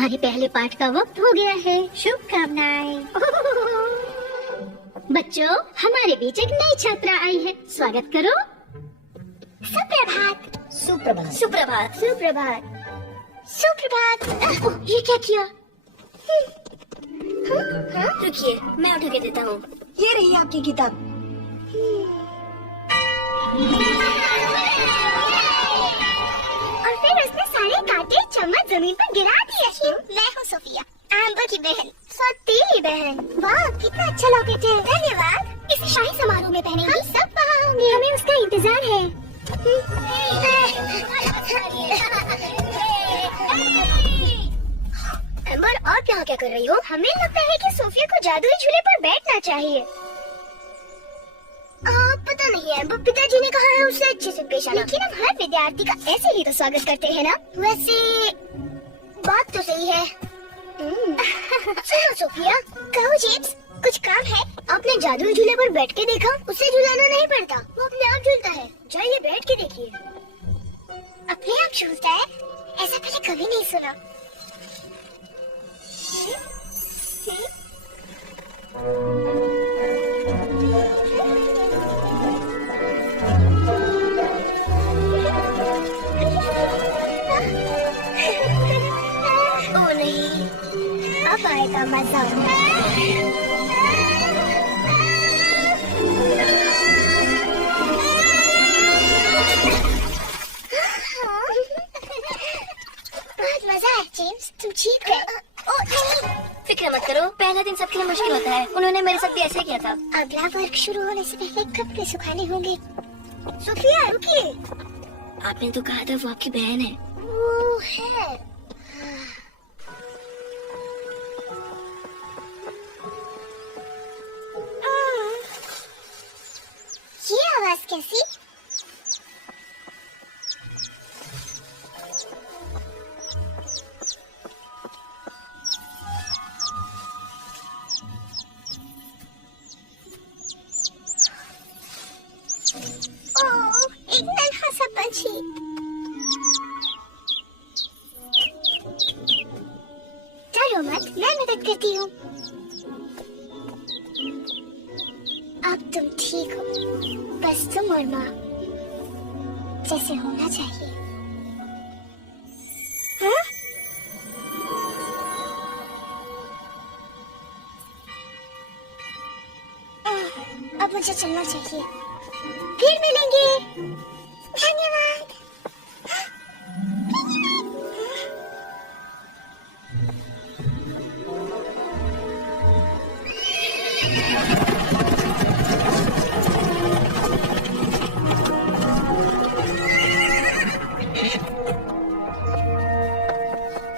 तुम्हारे पहले पाठ का वक्त हो गया है। शुभकामनाएं। बच्चों, हमारे बीच एक नई छात्रा आई है, स्वागत करो। सुप्रभात। सुप्रभात। सुप्रभात। सुप्रभात। सुप्रभात। ये क्या किया? रुकिए, मैं उठा के देता हूँ। ये रही आपकी किताब। और फिर उसने सारे कांटे चम्मच जमीन पर गिरा दिए। मैं हूँ सोफिया, एम्बर की बहन, सौतीली बहन। वाह, कितना अच्छा लॉकेट है। धन्यवाद। इसे शाही समारोह में पहनेंगे। हम सब वहाँ होंगे। हमें उसका इंतजार है। एम्बर, आप यहाँ क्या कर रही हो? हमें लगता है कि सोफिया को जादुई झूले पर बैठना चाहिए। पता नहीं एम्बर, पिताजी ने कहा है उसे अच्छे से पेश आना। लेकिन हम हर विद्यार्थी का ऐसे ही तो स्वागत करते हैं ना। वैसे बात तो सही है। सुनो सोफिया, कहो जेम्स, कुछ काम है? आपने जादुई झूले पर बैठ के देखा? उसे झुलाना नहीं पड़ता, वो अपने आप झूलता है। जाइए बैठ के देखिए। अपने आप झूलता है? ऐसा पहले कभी नहीं सुना। ओ नहीं, अब आएगा मजा। बहुत मजा है जेम्स, तुम जीत गए। ओ नहीं, फिक्र मत करो, पहला दिन सबके लिए मुश्किल होता है। उन्होंने मेरे साथ भी ऐसे किया था। अगला वर्ग शुरू होने से पहले कपड़े सुखाने होंगे। सोफिया रुकिए। आपने तो कहा था वो आपकी बहन है। वो है। ये आवाज कैसी? एक नन्हा सा पंछी। डरो मत, मैं मदद करती हूँ। अब तुम ठीक हो, बस तुम और माँ जैसे होना चाहिए। हाँ? अब मुझे चलना चाहिए। फिर मिलेंगे। धन्यवाद।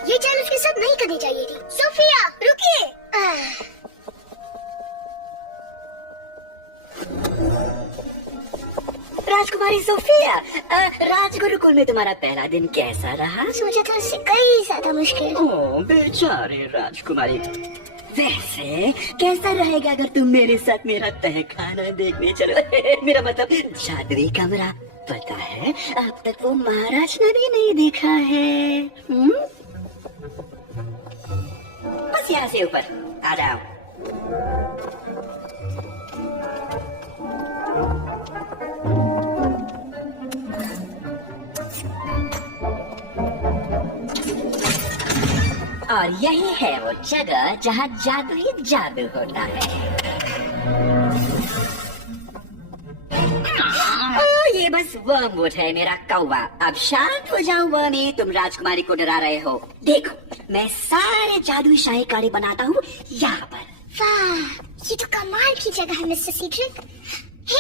ये चाल उसके साथ नहीं करनी चाहिए थी। सोफिया रुकिए। राजकुमारी सोफिया, राजगुरुकुल में तुम्हारा पहला दिन कैसा रहा? सोचा था उससे कई ज्यादा मुश्किल। ओह बेचारे राजकुमारी। वैसे कैसा रहेगा अगर तुम मेरे साथ मेरा तहखाना देखने चलो? मेरा मतलब जादुई कमरा। पता है अब तक वो महाराज ने भी नहीं देखा है। बस यहाँ से ऊपर आ जाओ। और यही है वो जगह जहाँ जादुई जादू होता है। ये बस वर्मवुड है मेरा कौवा। अब शांत हो जाओ वर्मी, तुम राजकुमारी को डरा रहे हो। देखो मैं सारे जादुई शाही काढ़े बनाता हूँ यहाँ पर। वाह, ये तो कमाल की जगह है मिस्टर सीड्रिक। हे,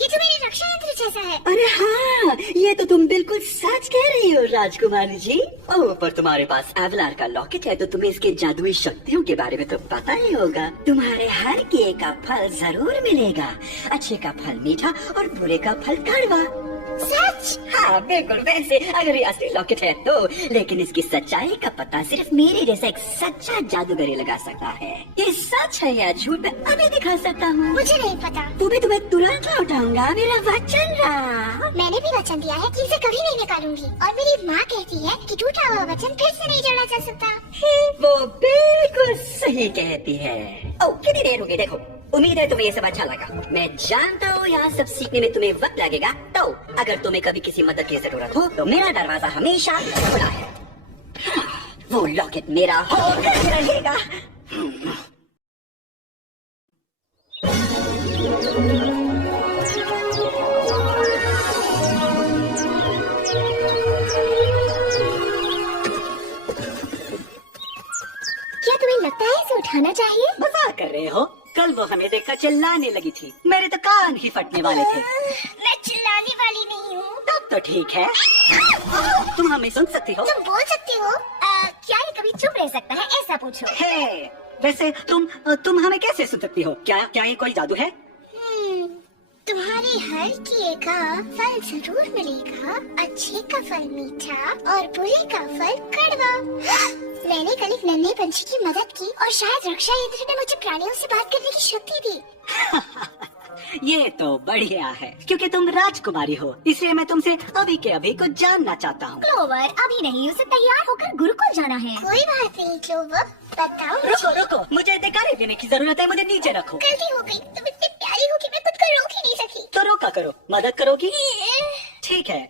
ये तो मेरी रक्षा यंत्र जैसा है। अरे हाँ, ये तो तुम बिल्कुल सच कह रही हो राजकुमारी जी। ओह, पर तुम्हारे पास एवलार का लॉकेट है तो तुम्हें इसके जादुई शक्तियों के बारे में तो पता ही होगा। तुम्हारे हर किए का फल जरूर मिलेगा। अच्छे का फल मीठा और बुरे का फल कड़वा। सच? हाँ बिल्कुल वैसे अगर ये असली लॉकेट है तो, लेकिन इसकी सच्चाई का पता सिर्फ मेरे जैसा एक सच्चा जादूगर ही लगा सकता है। ये सच है या झूठ मैं अभी दिखा सकता हूँ। मुझे नहीं पता। तुम्हें तुरंत लौटाऊंगा, मेरा वचन रहा। मैंने भी वचन दिया है कि इसे कभी नहीं निकालूंगी। और मेरी माँ कहती है कि टूटा हुआ वचन फिर से नहीं जोड़ा जा सकता। वो बिल्कुल सही कहती है। ओ, कितनी देर होगी देखो। उम्मीद है तुम्हें ये सब अच्छा लगा। मैं जानता हूँ यहाँ सब सीखने में तुम्हें वक्त लगेगा, तो अगर तुम्हें कभी किसी मदद की जरूरत हो तो मेरा दरवाजा हमेशा खुला है। वो लॉकेट मेरा होकर रहेगा। क्या तुम्हें लगता है इसे उठाना चाहिए? मजाक कर रहे हो? कल वो हमें देखकर चिल्लाने लगी थी, मेरे तो कान ही फटने वाले थे। मैं चिल्लाने वाली नहीं हूँ। तब तो ठीक है, तुम हमें सुन सकती हो। तुम बोल सकती हो। क्या ये कभी चुप रह सकता है, ऐसा पूछो। हे, वैसे तुम हमें कैसे सुन सकती हो? क्या ये कोई जादू है? तुम्हारे हर किए का फल जरूर मिलेगा। अच्छे का फल मीठा और बुरे का फल कड़वा। मैंने कल एक नन्हे पंछी की मदद की और शायद रक्षा यंत्र ने मुझे प्राणियों से बात करने की शक्ति दी। ये तो बढ़िया है, क्योंकि तुम राजकुमारी हो, इसलिए मैं तुमसे अभी के अभी कुछ जानना चाहता हूँ। क्लोवर, अभी नहीं, उसे तैयार होकर गुरुकुल जाना है। कोई बात नहीं क्लोवर, बताओ। रुको, मुझे दिखाने देने की जरूरत है, मुझे नीचे रखो। गलती हो गई, तुम इतनी प्यारी हो कि मैं खुद को रोक ही नहीं सकी। तो रोका करो, मदद करोगी? ठीक है।